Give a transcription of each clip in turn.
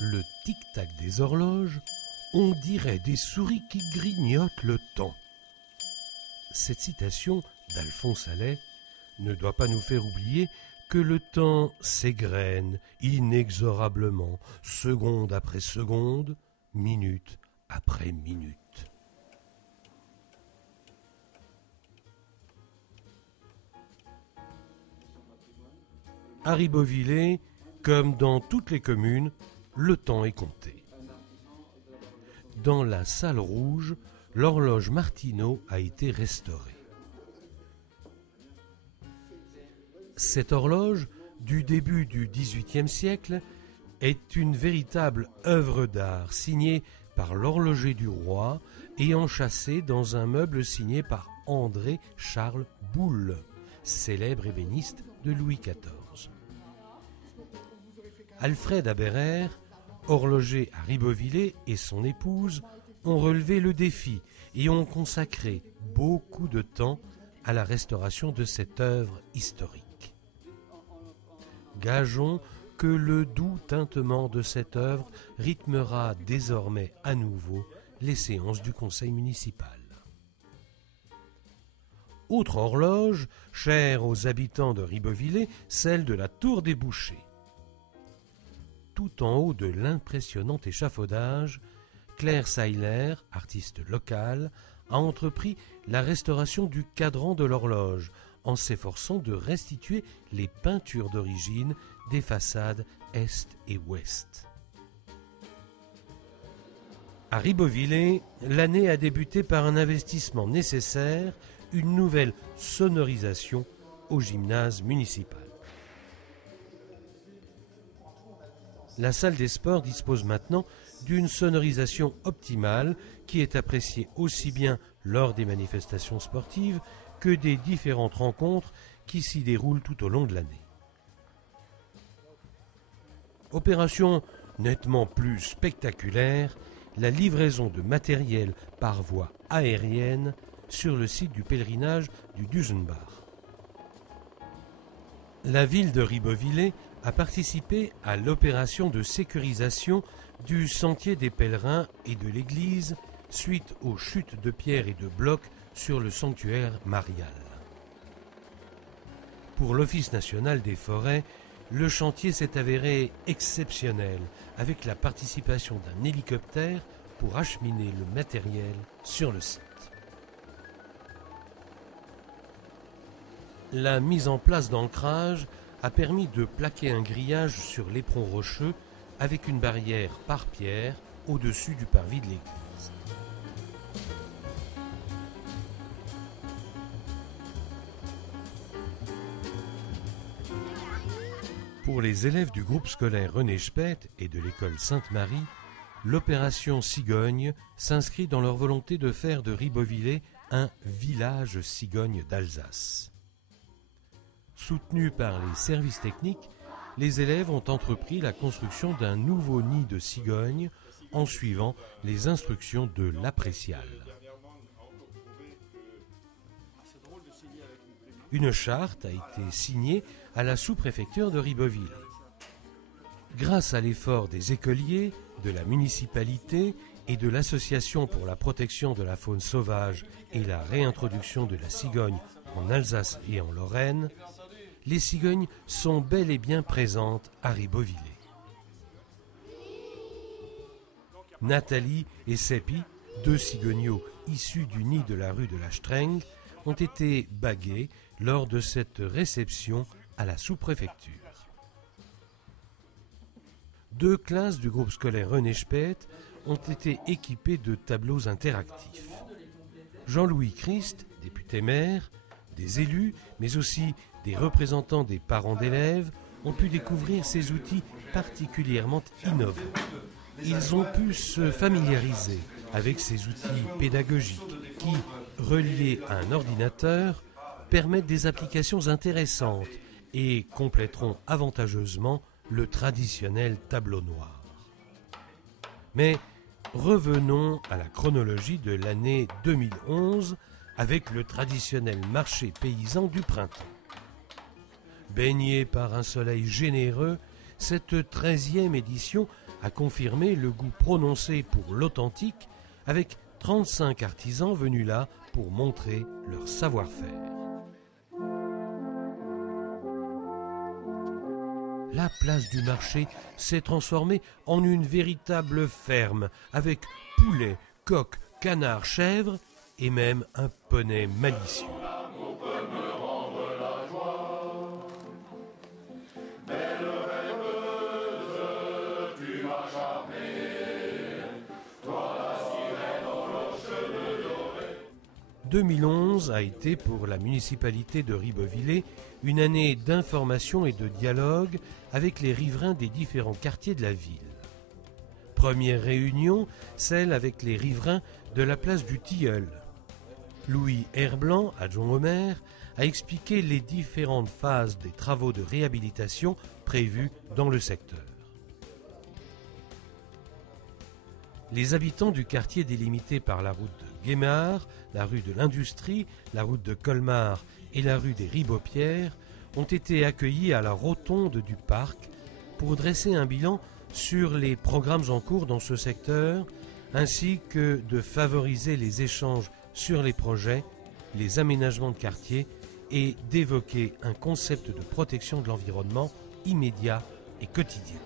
Le tic-tac des horloges, on dirait des souris qui grignotent le temps. Cette citation d'Alphonse Allais ne doit pas nous faire oublier que le temps s'égrène inexorablement, seconde après seconde, minute après minute. À Ribeauvillé, comme dans toutes les communes, le temps est compté. Dans la salle rouge, l'horloge Martineau a été restaurée. Cette horloge, du début du XVIIIe siècle, est une véritable œuvre d'art signée par l'horloger du roi et enchâssée dans un meuble signé par André-Charles Boulle, célèbre ébéniste de Louis XIV. Alfred Aberer, horloger à Ribeauvillé, et son épouse ont relevé le défi et ont consacré beaucoup de temps à la restauration de cette œuvre historique. Gageons que le doux tintement de cette œuvre rythmera désormais à nouveau les séances du conseil municipal. Autre horloge, chère aux habitants de Ribeauvillé, celle de la Tour des Bouchers. Tout en haut de l'impressionnant échafaudage, Claire Seiler, artiste locale, a entrepris la restauration du cadran de l'horloge en s'efforçant de restituer les peintures d'origine des façades est et ouest. À Ribeauvillé, l'année a débuté par un investissement nécessaire, une nouvelle sonorisation au gymnase municipal. La salle des sports dispose maintenant d'une sonorisation optimale qui est appréciée aussi bien lors des manifestations sportives que des différentes rencontres qui s'y déroulent tout au long de l'année. Opération nettement plus spectaculaire, la livraison de matériel par voie aérienne sur le site du pèlerinage du Dusenbach. La ville de Ribeauvillé a participé à l'opération de sécurisation du sentier des pèlerins et de l'église suite aux chutes de pierres et de blocs sur le sanctuaire marial. Pour l'Office national des forêts, le chantier s'est avéré exceptionnel avec la participation d'un hélicoptère pour acheminer le matériel sur le site. La mise en place d'ancrage a permis de plaquer un grillage sur l'éperon rocheux avec une barrière par pierre au-dessus du parvis de l'église. Pour les élèves du groupe scolaire René Speth et de l'école Sainte-Marie, l'opération Cigogne s'inscrit dans leur volonté de faire de Ribeauvillé un village cigogne d'Alsace. Soutenus par les services techniques, les élèves ont entrepris la construction d'un nouveau nid de cigogne en suivant les instructions de l'apprécial. Une charte a été signée à la sous-préfecture de Ribeauvillé. Grâce à l'effort des écoliers, de la municipalité et de l'Association pour la protection de la faune sauvage et la réintroduction de la cigogne en Alsace et en Lorraine, les cigognes sont bel et bien présentes à Ribeauvillé. Nathalie et Seppi, deux cigogneaux issus du nid de la rue de la Streng, ont été bagués lors de cette réception à la sous-préfecture. Deux classes du groupe scolaire René Speth ont été équipées de tableaux interactifs. Jean-Louis Christ, député maire, des élus, mais aussi des représentants des parents d'élèves, ont pu découvrir ces outils particulièrement innovants. Ils ont pu se familiariser avec ces outils pédagogiques qui, reliés à un ordinateur, permettent des applications intéressantes et compléteront avantageusement le traditionnel tableau noir. Mais revenons à la chronologie de l'année 2011 avec le traditionnel marché paysan du printemps. Baignée par un soleil généreux, cette 13e édition a confirmé le goût prononcé pour l'authentique avec 35 artisans venus là pour montrer leur savoir-faire. La place du marché s'est transformée en une véritable ferme avec poulets, coqs, canards, chèvres et même un poney malicieux. « 2011 a été pour la municipalité de Ribeauvillé une année d'information et de dialogue avec les riverains des différents quartiers de la ville. Première réunion, celle avec les riverains de la place du Tilleul. Louis Herblanc, adjoint au maire, a expliqué les différentes phases des travaux de réhabilitation prévus dans le secteur. Les habitants du quartier délimité par la route de Guémard, la rue de l'Industrie, la route de Colmar et la rue des Ribeaupierres ont été accueillis à la rotonde du parc pour dresser un bilan sur les programmes en cours dans ce secteur, ainsi que de favoriser les échanges sur les projets, les aménagements de quartier et d'évoquer un concept de protection de l'environnement immédiat et quotidien.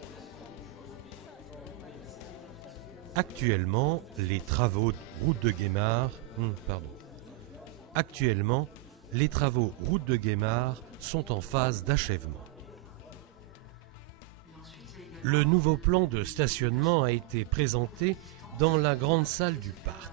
Actuellement, les travaux route de Guémard, sont en phase d'achèvement. Le nouveau plan de stationnement a été présenté dans la grande salle du parc.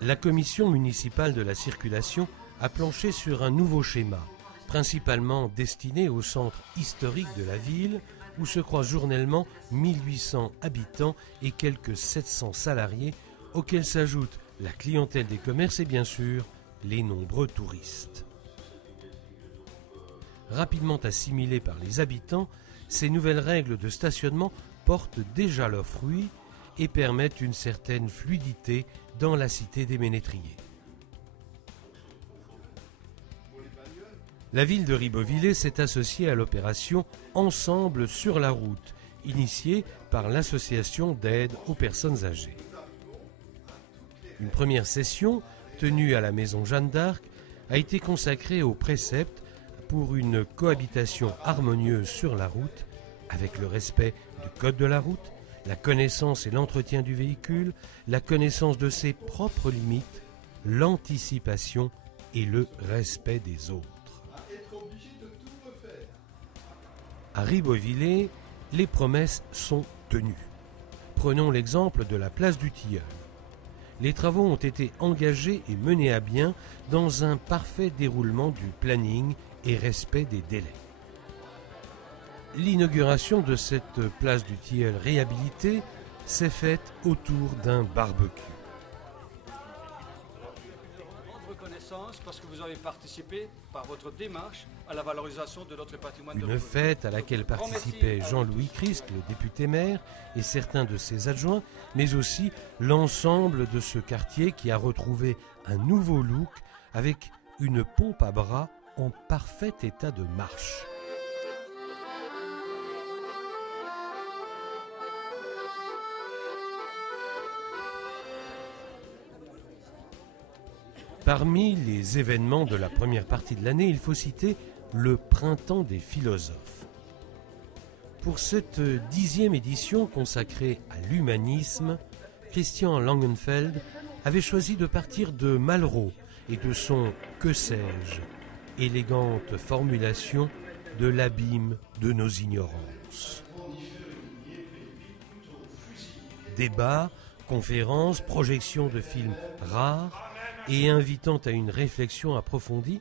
La commission municipale de la circulation a planché sur un nouveau schéma, principalement destiné au centre historique de la ville, où se croisent journellement 1800 habitants et quelques 700 salariés, auxquels s'ajoute la clientèle des commerces et bien sûr les nombreux touristes. Rapidement assimilées par les habitants, ces nouvelles règles de stationnement portent déjà leurs fruits et permettent une certaine fluidité dans la cité des Ménétriers. La ville de Ribeauvillé s'est associée à l'opération Ensemble sur la route, initiée par l'association d'aide aux personnes âgées. Une première session, tenue à la maison Jeanne d'Arc, a été consacrée aux préceptes pour une cohabitation harmonieuse sur la route, avec le respect du code de la route, la connaissance et l'entretien du véhicule, la connaissance de ses propres limites, l'anticipation et le respect des autres. À Ribeauvillé, les promesses sont tenues. Prenons l'exemple de la place du Tilleul. Les travaux ont été engagés et menés à bien dans un parfait déroulement du planning et respect des délais. L'inauguration de cette place du Tilleul réhabilitée s'est faite autour d'un barbecue. Parce que vous avez participé par votre démarche à la valorisation de notre patrimoine. Une fête à laquelle participaient Jean-Louis Christ, le député maire, et certains de ses adjoints, mais aussi l'ensemble de ce quartier qui a retrouvé un nouveau look avec une pompe à bras en parfait état de marche. Parmi les événements de la première partie de l'année, il faut citer le Printemps des philosophes. Pour cette 10e édition consacrée à l'humanisme, Christian Langenfeld avait choisi de partir de Malraux et de son « que sais-je », élégante formulation de l'abîme de nos ignorances. Débats, conférences, projections de films rares et invitant à une réflexion approfondie,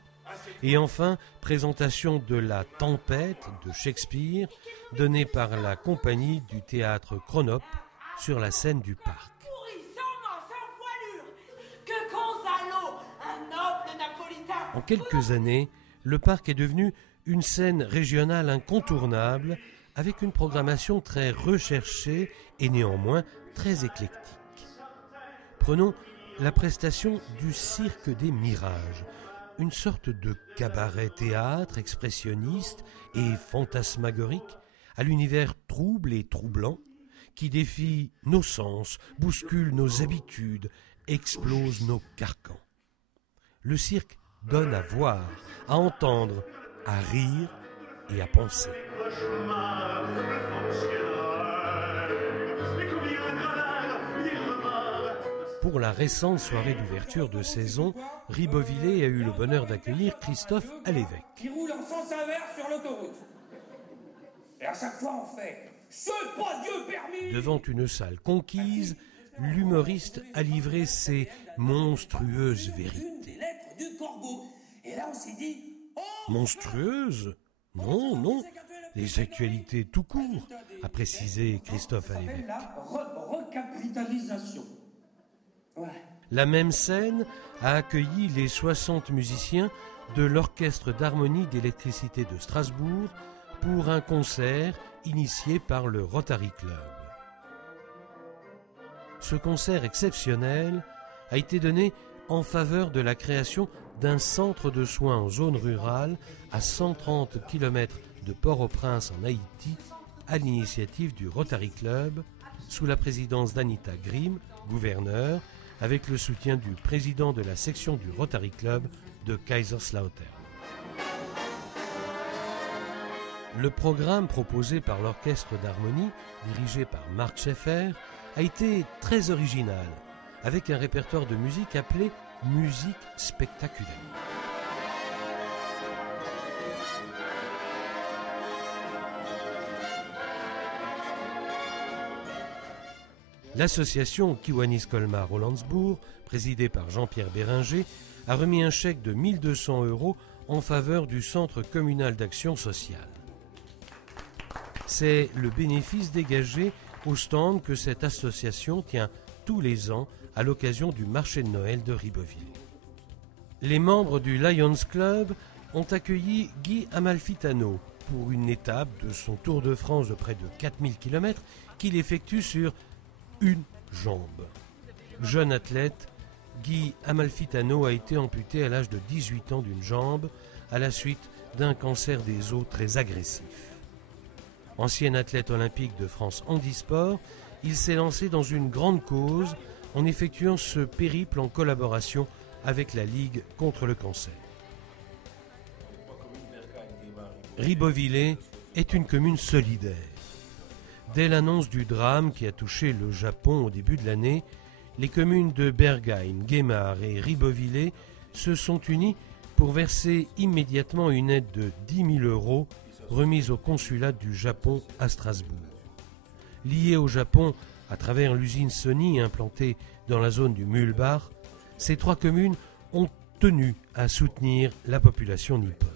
et enfin présentation de La Tempête de Shakespeare, donnée par la compagnie du théâtre Chronope sur la scène du parc. En quelques années, le parc est devenu une scène régionale incontournable, avec une programmation très recherchée et néanmoins très éclectique. Prenons la prestation du Cirque des Mirages, une sorte de cabaret-théâtre expressionniste et fantasmagorique, à l'univers trouble et troublant qui défie nos sens, bouscule nos habitudes, explose nos carcans. Le cirque donne à voir, à entendre, à rire et à penser. Pour la récente soirée d'ouverture de saison, Ribeauvillé a eu le bonheur d'accueillir Christophe Alévèque. Qui roule en sens inverse sur l'autoroute. Et à chaque fois on fait « C'est pas Dieu permis !» Devant une salle conquise, l'humoriste a livré ses monstrueuses vérités. Lettres du corbeau. Et là on s'est dit « Monstrueuses ? Non, non, les actualités tout court, a précisé Christophe Alévèque. La recapitalisation. Ouais. La même scène a accueilli les 60 musiciens de l'Orchestre d'harmonie d'électricité de Strasbourg pour un concert initié par le Rotary Club. Ce concert exceptionnel a été donné en faveur de la création d'un centre de soins en zone rurale à 130 km de Port-au-Prince en Haïti, à l'initiative du Rotary Club, sous la présidence d'Anita Grimm, gouverneur, avec le soutien du président de la section du Rotary Club de Kaiserslautern. Le programme proposé par l'Orchestre d'harmonie, dirigé par Marc Scheffer, a été très original, avec un répertoire de musique appelé « musique spectaculaire ». L'association Kiwanis Colmar Hollandsbourg, présidée par Jean-Pierre Béringer, a remis un chèque de 1 200 € en faveur du Centre communal d'action sociale. C'est le bénéfice dégagé au stand que cette association tient tous les ans à l'occasion du marché de Noël de Ribeauvillé. Les membres du Lions Club ont accueilli Guy Amalfitano pour une étape de son Tour de France de près de 4000 km qu'il effectue sur une jambe. Jeune athlète, Guy Amalfitano a été amputé à l'âge de 18 ans d'une jambe à la suite d'un cancer des os très agressif. Ancien athlète olympique de France handisport, il s'est lancé dans une grande cause en effectuant ce périple en collaboration avec la Ligue contre le cancer. Ribeauvillé est une commune solidaire. Dès l'annonce du drame qui a touché le Japon au début de l'année, les communes de Bergheim, Guémar et Ribeauvillé se sont unies pour verser immédiatement une aide de 10 000 € remise au consulat du Japon à Strasbourg. Liées au Japon à travers l'usine Sony implantée dans la zone du Mühlbach, ces 3 communes ont tenu à soutenir la population nippone.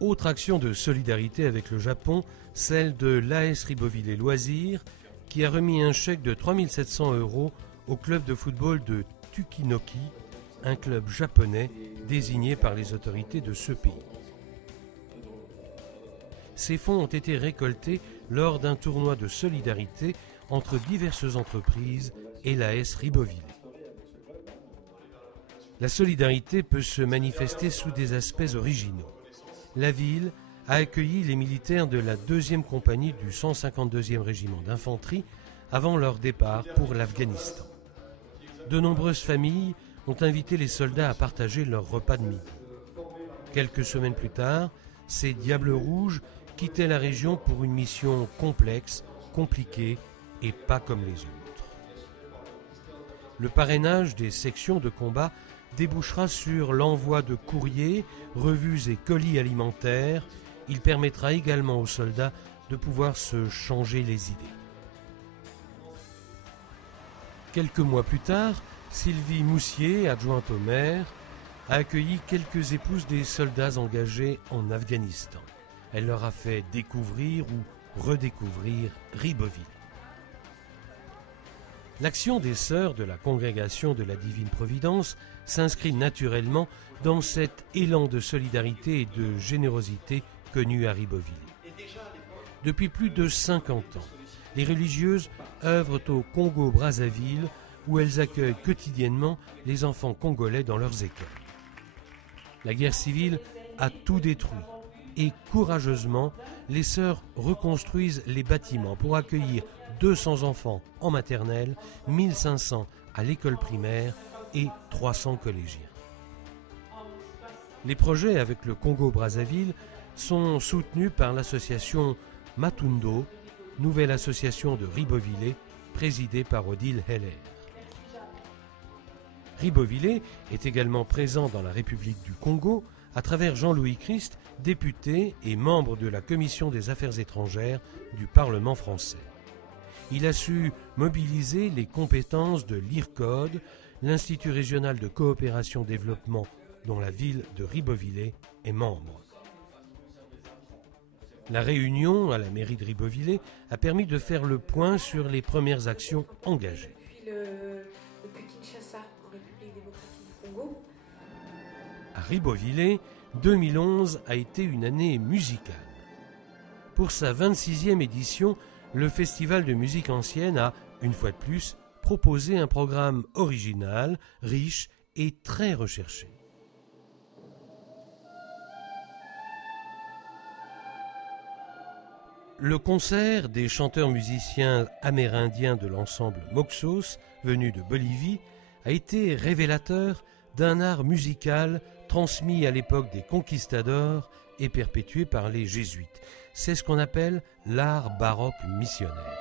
Autre action de solidarité avec le Japon, celle de l'AS Ribeauvillé Loisirs, qui a remis un chèque de 3 700 € au club de football de Tukinoki, un club japonais désigné par les autorités de ce pays. Ces fonds ont été récoltés lors d'un tournoi de solidarité entre diverses entreprises et l'AS Ribeauvillé. La solidarité peut se manifester sous des aspects originaux. La ville a accueilli les militaires de la 2e compagnie du 152e régiment d'infanterie avant leur départ pour l'Afghanistan. De nombreuses familles ont invité les soldats à partager leur repas de midi. Quelques semaines plus tard, ces Diables Rouges quittaient la région pour une mission complexe, compliquée et pas comme les autres. Le parrainage des sections de combat débouchera sur l'envoi de courriers, revues et colis alimentaires. Il permettra également aux soldats de pouvoir se changer les idées. Quelques mois plus tard, Sylvie Moussier, adjointe au maire, a accueilli quelques épouses des soldats engagés en Afghanistan. Elle leur a fait découvrir ou redécouvrir Ribeauvillé. L'action des sœurs de la congrégation de la Divine Providence s'inscrit naturellement dans cet élan de solidarité et de générosité connu à Ribeauvillé. Depuis plus de 50 ans, les religieuses œuvrent au Congo-Brazzaville où elles accueillent quotidiennement les enfants congolais dans leurs écoles. La guerre civile a tout détruit, et courageusement, les sœurs reconstruisent les bâtiments pour accueillir 200 enfants en maternelle, 1500 à l'école primaire et 300 collégiens. Les projets avec le Congo-Brazzaville sont soutenus par l'association Matundo, nouvelle association de Ribeauvillé, présidée par Odile Heller. Ribeauvillé est également présent dans la République du Congo à travers Jean-Louis Christ, député et membre de la Commission des Affaires étrangères du Parlement français. Il a su mobiliser les compétences de l'IRCOD, l'Institut régional de coopération-développement dont la ville de Ribeauvillé est membre. La réunion à la mairie de Ribeauvillé a permis de faire le point sur les premières actions engagées. Depuis Kinshasa, en République démocratique du Congo. À Ribeauvillé, 2011 a été une année musicale. Pour sa 26e édition, le Festival de musique ancienne a, une fois de plus, proposé un programme original, riche et très recherché. Le concert des chanteurs-musiciens amérindiens de l'ensemble Moxos, venus de Bolivie, a été révélateur d'un art musical transmis à l'époque des conquistadors et perpétué par les jésuites. C'est ce qu'on appelle l'art baroque missionnaire.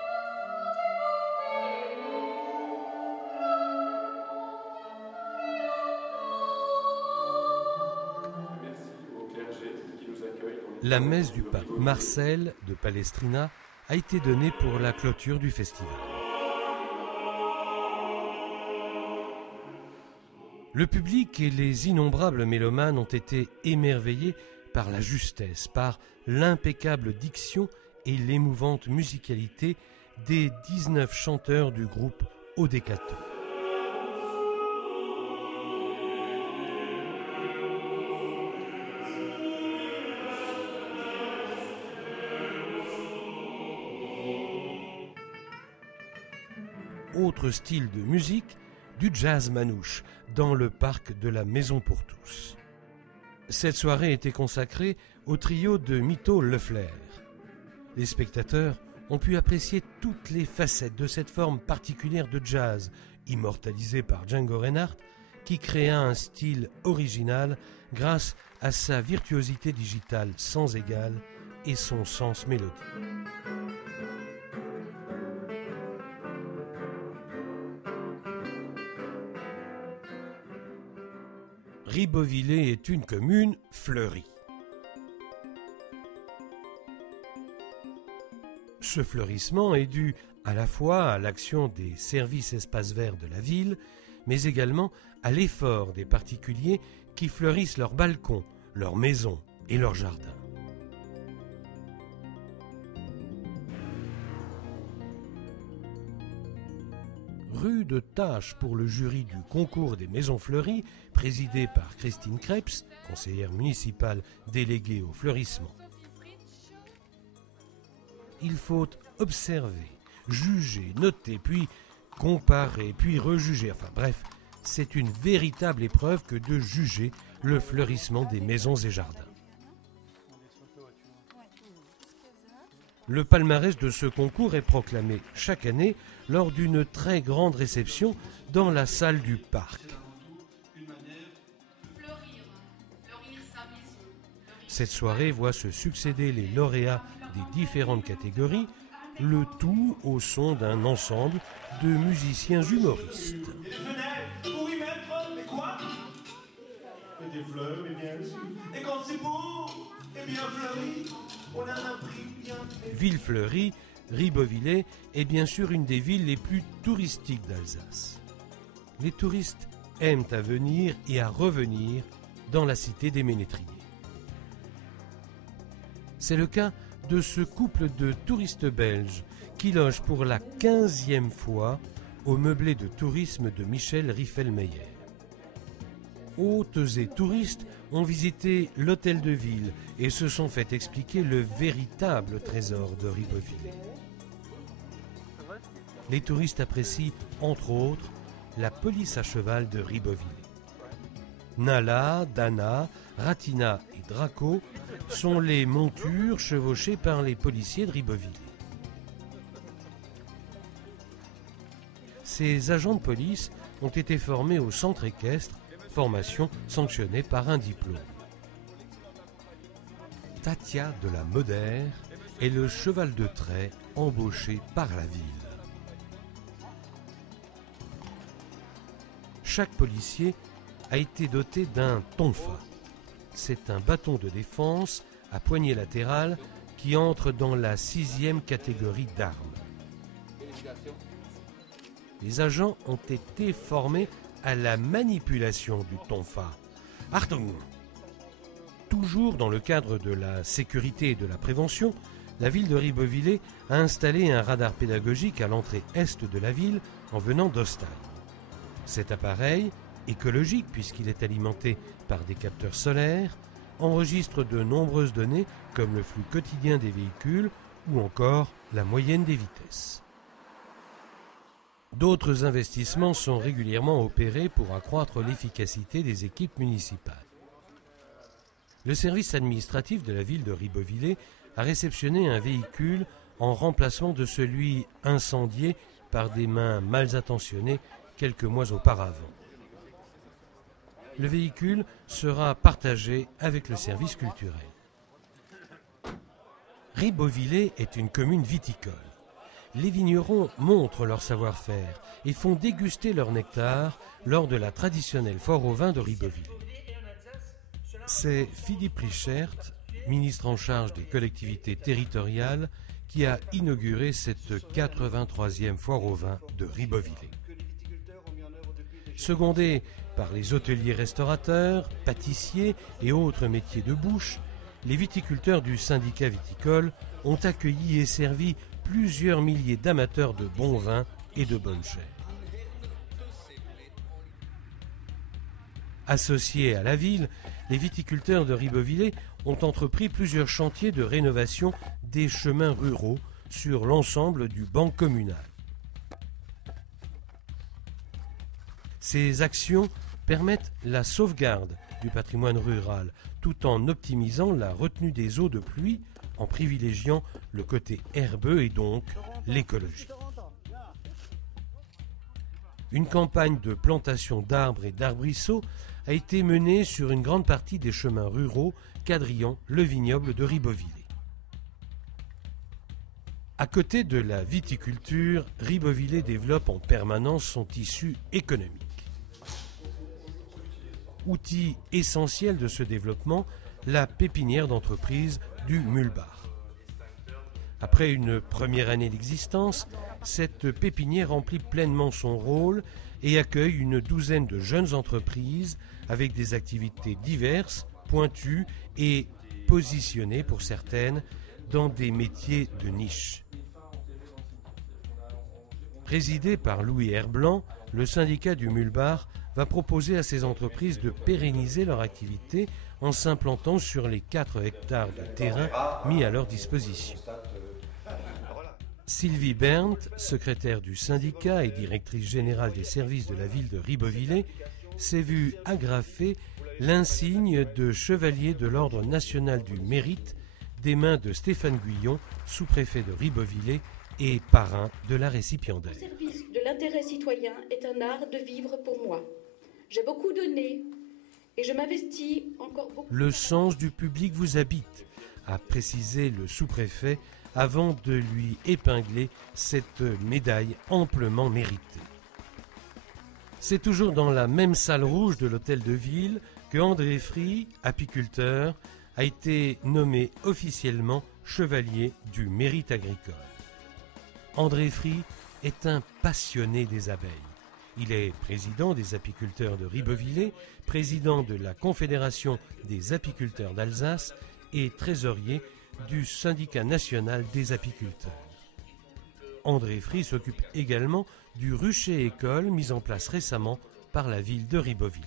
La messe du pape Marcel de Palestrina a été donnée pour la clôture du festival. Le public et les innombrables mélomanes ont été émerveillés par la justesse, par l'impeccable diction et l'émouvante musicalité des 19 chanteurs du groupe Odekato. Autre style de musique, du jazz manouche, dans le parc de la Maison pour tous. Cette soirée était consacrée au trio de Mito Lefler. Les spectateurs ont pu apprécier toutes les facettes de cette forme particulière de jazz, immortalisée par Django Reinhardt, qui créa un style original grâce à sa virtuosité digitale sans égale et son sens mélodique. Ribeauvillé est une commune fleurie. Ce fleurissement est dû à la fois à l'action des services espaces verts de la ville, mais également à l'effort des particuliers qui fleurissent leurs balcons, leurs maisons et leurs jardins. Rude tâche pour le jury du concours des maisons fleuries, présidé par Christine Krebs, conseillère municipale déléguée au fleurissement. Il faut observer, juger, noter, puis comparer, puis rejuger. Enfin bref, c'est une véritable épreuve que de juger le fleurissement des maisons et jardins. Le palmarès de ce concours est proclamé chaque année lors d'une très grande réception dans la salle du parc. Cette soirée voit se succéder les lauréats des différentes catégories, le tout au son d'un ensemble de musiciens humoristes. Pour y mettre, mais quoi? Des fleurs, mais bien sûr. Et quand c'est beau, et bien fleuri, on en a pris bien. Villefleury, Ribeauvillé est bien sûr une des villes les plus touristiques d'Alsace. Les touristes aiment à venir et à revenir dans la cité des ménétriers. C'est le cas de ce couple de touristes belges qui loge pour la 15e fois au meublé de tourisme de Michel Riffelmeyer. Hôtes et touristes ont visité l'hôtel de ville et se sont fait expliquer le véritable trésor de Ribeauvillé. Les touristes apprécient, entre autres, la police à cheval de Ribeauvillé. Nala, Dana, Ratina et Draco sont les montures chevauchées par les policiers de Ribeauvillé. Ces agents de police ont été formés au centre équestre, formation sanctionnée par un diplôme. Tatia de la Modère est le cheval de trait embauché par la ville. Chaque policier a été doté d'un tonfa. C'est un bâton de défense à poignée latérale qui entre dans la 6e catégorie d'armes. Les agents ont été formés à la manipulation du tonfa. Achtung! Toujours dans le cadre de la sécurité et de la prévention, la ville de Ribeauvillé a installé un radar pédagogique à l'entrée est de la ville en venant d'Ostaï. Cet appareil, écologique puisqu'il est alimenté par des capteurs solaires, enregistre de nombreuses données comme le flux quotidien des véhicules ou encore la moyenne des vitesses. D'autres investissements sont régulièrement opérés pour accroître l'efficacité des équipes municipales. Le service administratif de la ville de Ribeauvillé a réceptionné un véhicule en remplacement de celui incendié par des mains mal attentionnées quelques mois auparavant. Le véhicule sera partagé avec le service culturel. Ribeauvillé est une commune viticole. Les vignerons montrent leur savoir-faire et font déguster leur nectar lors de la traditionnelle foire au vin de Ribeauvillé. C'est Philippe Richert, ministre en charge des collectivités territoriales, qui a inauguré cette 83e foire au vin de Ribeauvillé. Secondés par les hôteliers-restaurateurs, pâtissiers et autres métiers de bouche, les viticulteurs du syndicat viticole ont accueilli et servi plusieurs milliers d'amateurs de bons vins et de bonne chair. Associés à la ville, les viticulteurs de Ribeauvillé ont entrepris plusieurs chantiers de rénovation des chemins ruraux sur l'ensemble du banc communal. Ces actions permettent la sauvegarde du patrimoine rural tout en optimisant la retenue des eaux de pluie en privilégiant le côté herbeux et donc l'écologie. Une campagne de plantation d'arbres et d'arbrisseaux a été menée sur une grande partie des chemins ruraux quadrillant le vignoble de Ribeauvillé. À côté de la viticulture, Ribeauvillé développe en permanence son tissu économique. Outil essentiel de ce développement, la pépinière d'entreprise du Mulbar. Après une première année d'existence, cette pépinière remplit pleinement son rôle et accueille une douzaine de jeunes entreprises avec des activités diverses, pointues et positionnées pour certaines dans des métiers de niche. Présidé par Louis Herblanc, le syndicat du Mulbar va proposer à ces entreprises de pérenniser leur activité en s'implantant sur les 4 hectares de terrain mis à leur disposition. Sylvie Berndt, secrétaire du syndicat et directrice générale des services de la ville de Ribeauvillé, s'est vue agrafer l'insigne de chevalier de l'Ordre national du mérite des mains de Stéphane Guyon, sous-préfet de Ribeauvillé et parrain de la récipiendaire. Le service de l'intérêt citoyen est un art de vivre pour moi. J'ai beaucoup donné et je m'investis encore beaucoup. Le sens du public vous habite, a précisé le sous-préfet avant de lui épingler cette médaille amplement méritée. C'est toujours dans la même salle rouge de l'hôtel de ville que André Fry, apiculteur, a été nommé officiellement chevalier du mérite agricole. André Fry est un passionné des abeilles. Il est président des apiculteurs de Ribeauvillé, président de la Confédération des apiculteurs d'Alsace et trésorier du syndicat national des apiculteurs. André Fry s'occupe également du rucher école mis en place récemment par la ville de Ribeauvillé.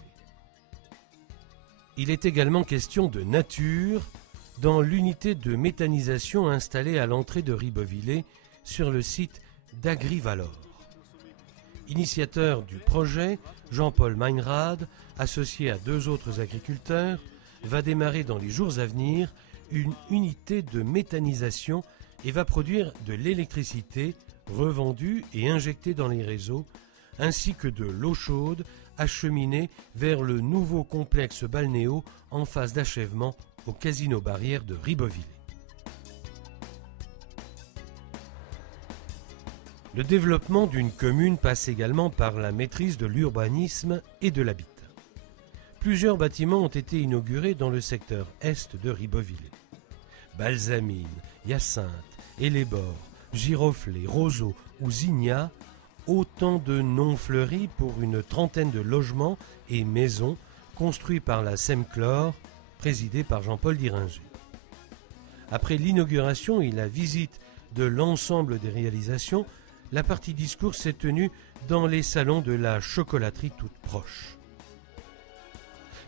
Il est également question de nature dans l'unité de méthanisation installée à l'entrée de Ribeauvillé sur le site d'Agrivalor. Initiateur du projet, Jean-Paul Meinrad, associé à 2 autres agriculteurs, va démarrer dans les jours à venir une unité de méthanisation et va produire de l'électricité revendue et injectée dans les réseaux, ainsi que de l'eau chaude acheminée vers le nouveau complexe balnéo en phase d'achèvement au casino barrière de Ribeauvillé. Le développement d'une commune passe également par la maîtrise de l'urbanisme et de l'habitat. Plusieurs bâtiments ont été inaugurés dans le secteur est de Ribeauvillé. Balsamine, Hyacinthe, Hellebore, Giroflée, Roseau ou Zignat, autant de noms fleuris pour une trentaine de logements et maisons construits par la Semclor, présidée par Jean-Paul Diringer. Après l'inauguration et la visite de l'ensemble des réalisations, la partie discours s'est tenue dans les salons de la chocolaterie toute proche.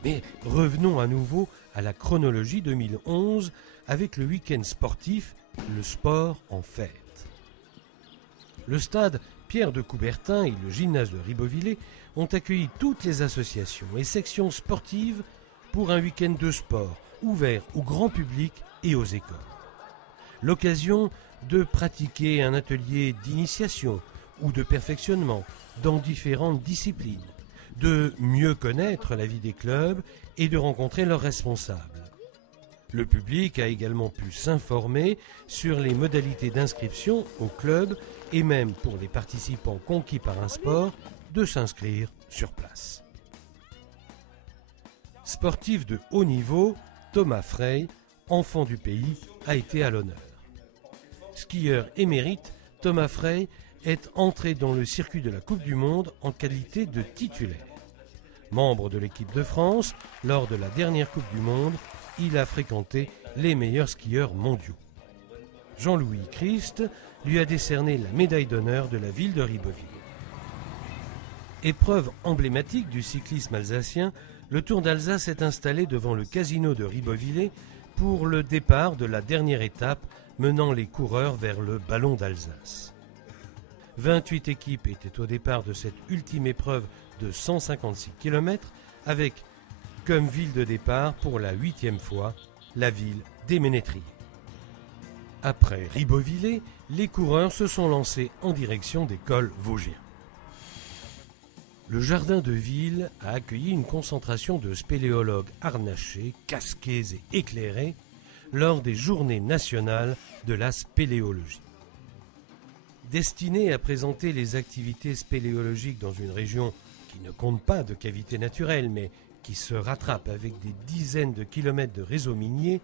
Mais revenons à nouveau à la chronologie 2011 avec le week-end sportif, le sport en fête. Le stade Pierre de Coubertin et le gymnase de Ribeauvillé ont accueilli toutes les associations et sections sportives pour un week-end de sport ouvert au grand public et aux écoles. L'occasion de pratiquer un atelier d'initiation ou de perfectionnement dans différentes disciplines, de mieux connaître la vie des clubs et de rencontrer leurs responsables. Le public a également pu s'informer sur les modalités d'inscription au club et même pour les participants conquis par un sport, de s'inscrire sur place. Sportif de haut niveau, Thomas Frey, enfant du pays, a été à l'honneur. Skieur émérite, Thomas Frey est entré dans le circuit de la Coupe du Monde en qualité de titulaire. Membre de l'équipe de France, lors de la dernière Coupe du Monde, il a fréquenté les meilleurs skieurs mondiaux. Jean-Louis Christ lui a décerné la médaille d'honneur de la ville de Ribeauvillé. Épreuve emblématique du cyclisme alsacien, le Tour d'Alsace est installé devant le casino de Ribeauvillé pour le départ de la dernière étape menant les coureurs vers le Ballon d'Alsace. 28 équipes étaient au départ de cette ultime épreuve de 156 km avec, comme ville de départ pour la 8e fois, la ville des Ménétriers. Après Ribeauvillé, les coureurs se sont lancés en direction des cols vosgiens. Le jardin de ville a accueilli une concentration de spéléologues harnachés, casqués et éclairés lors des journées nationales de la spéléologie. Destiné à présenter les activités spéléologiques dans une région qui ne compte pas de cavités naturelles, mais qui se rattrape avec des dizaines de kilomètres de réseaux miniers,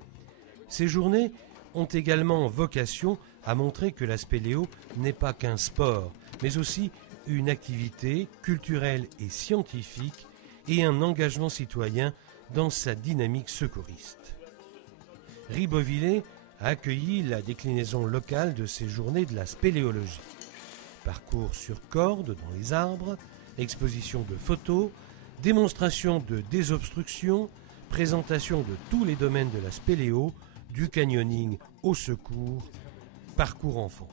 ces journées ont également vocation à montrer que la spéléo n'est pas qu'un sport, mais aussi une activité culturelle et scientifique et un engagement citoyen dans sa dynamique secouriste. Ribeauvillé a accueilli la déclinaison locale de ces journées de la spéléologie. Parcours sur corde dans les arbres, exposition de photos, démonstration de désobstruction, présentation de tous les domaines de la spéléo, du canyoning au secours, parcours enfants.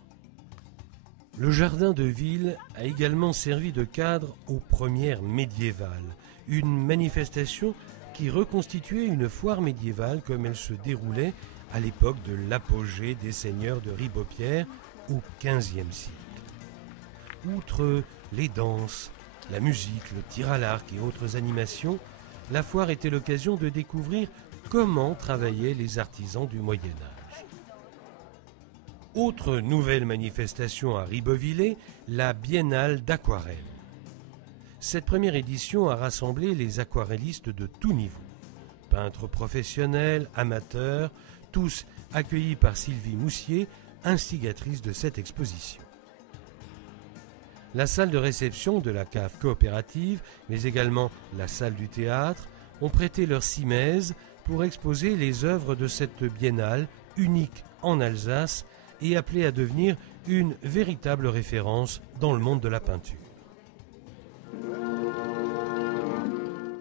Le jardin de ville a également servi de cadre aux premières médiévales, une manifestation qui reconstituait une foire médiévale comme elle se déroulait à l'époque de l'apogée des seigneurs de Ribeaupierre au XVe siècle. Outre les danses, la musique, le tir à l'arc et autres animations, la foire était l'occasion de découvrir comment travaillaient les artisans du Moyen-Âge. Autre nouvelle manifestation à Ribeauvillé, la Biennale d'aquarelle. Cette première édition a rassemblé les aquarellistes de tous niveaux. Peintres professionnels, amateurs, tous accueillis par Sylvie Moussier, instigatrice de cette exposition. La salle de réception de la cave coopérative, mais également la salle du théâtre, ont prêté leur simèse pour exposer les œuvres de cette biennale unique en Alsace et appelée à devenir une véritable référence dans le monde de la peinture.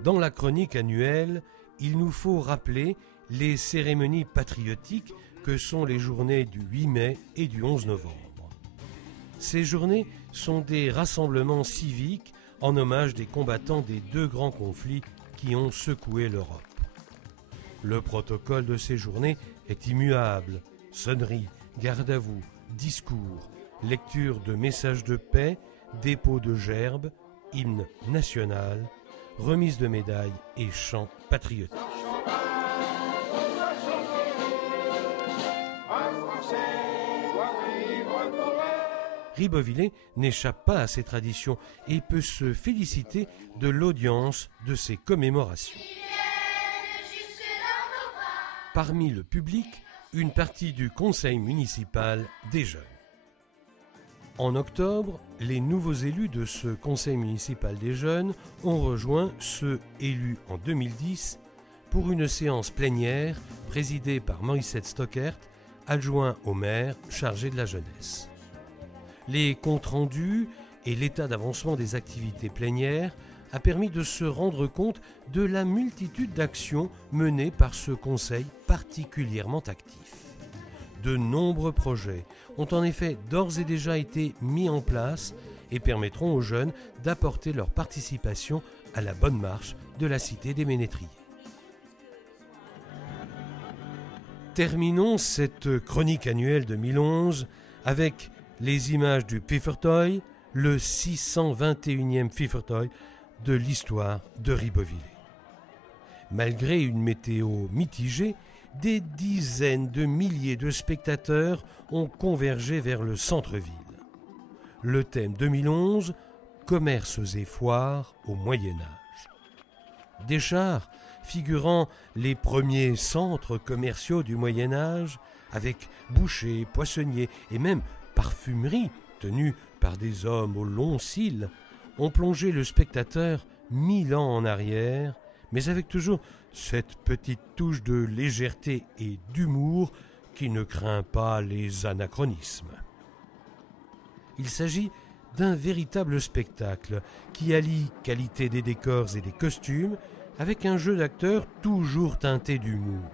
Dans la chronique annuelle, il nous faut rappeler les cérémonies patriotiques que sont les journées du 8 mai et du 11 novembre. Ces journées sont des rassemblements civiques en hommage des combattants des deux grands conflits qui ont secoué l'Europe. Le protocole de ces journées est immuable. Sonnerie, garde à vous, discours, lecture de messages de paix, dépôt de gerbes, hymne national, remise de médailles et chants patriotiques. Ribeauvillé n'échappe pas à ces traditions et peut se féliciter de l'audience de ces commémorations. Parmi le public, une partie du conseil municipal des jeunes. En octobre, les nouveaux élus de ce conseil municipal des jeunes ont rejoint ceux élus en 2010 pour une séance plénière présidée par Morissette Stockert, adjoint au maire chargé de la jeunesse. Les comptes rendus et l'état d'avancement des activités plénières a permis de se rendre compte de la multitude d'actions menées par ce conseil particulièrement actif. De nombreux projets ont en effet d'ores et déjà été mis en place et permettront aux jeunes d'apporter leur participation à la bonne marche de la cité des Ménétriers. Terminons cette chronique annuelle 2011 avec les images du Pfeffertoy, le 621e Pfeffertoy de l'histoire de Ribeauvillé. Malgré une météo mitigée, des dizaines de milliers de spectateurs ont convergé vers le centre-ville. Le thème 2011, commerces et foires au Moyen-Âge. Des chars figurant les premiers centres commerciaux du Moyen-Âge, avec bouchers, poissonniers et même parfumeries tenues par des hommes aux longs cils, ont plongé le spectateur 1000 ans en arrière, mais avec toujours cette petite touche de légèreté et d'humour qui ne craint pas les anachronismes. Il s'agit d'un véritable spectacle qui allie qualité des décors et des costumes avec un jeu d'acteurs toujours teinté d'humour.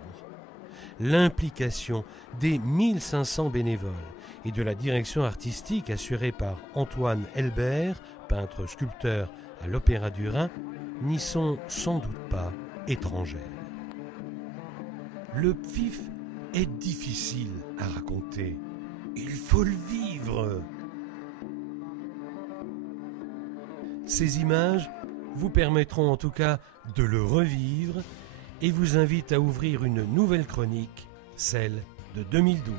L'implication des 1500 bénévoles et de la direction artistique assurée par Antoine Elbert, peintre-sculpteur à l'Opéra du Rhin, n'y sont sans doute pas étrangères. Le Pfiff est difficile à raconter. Il faut le vivre. Ces images vous permettront en tout cas de le revivre et vous invitent à ouvrir une nouvelle chronique, celle de 2012.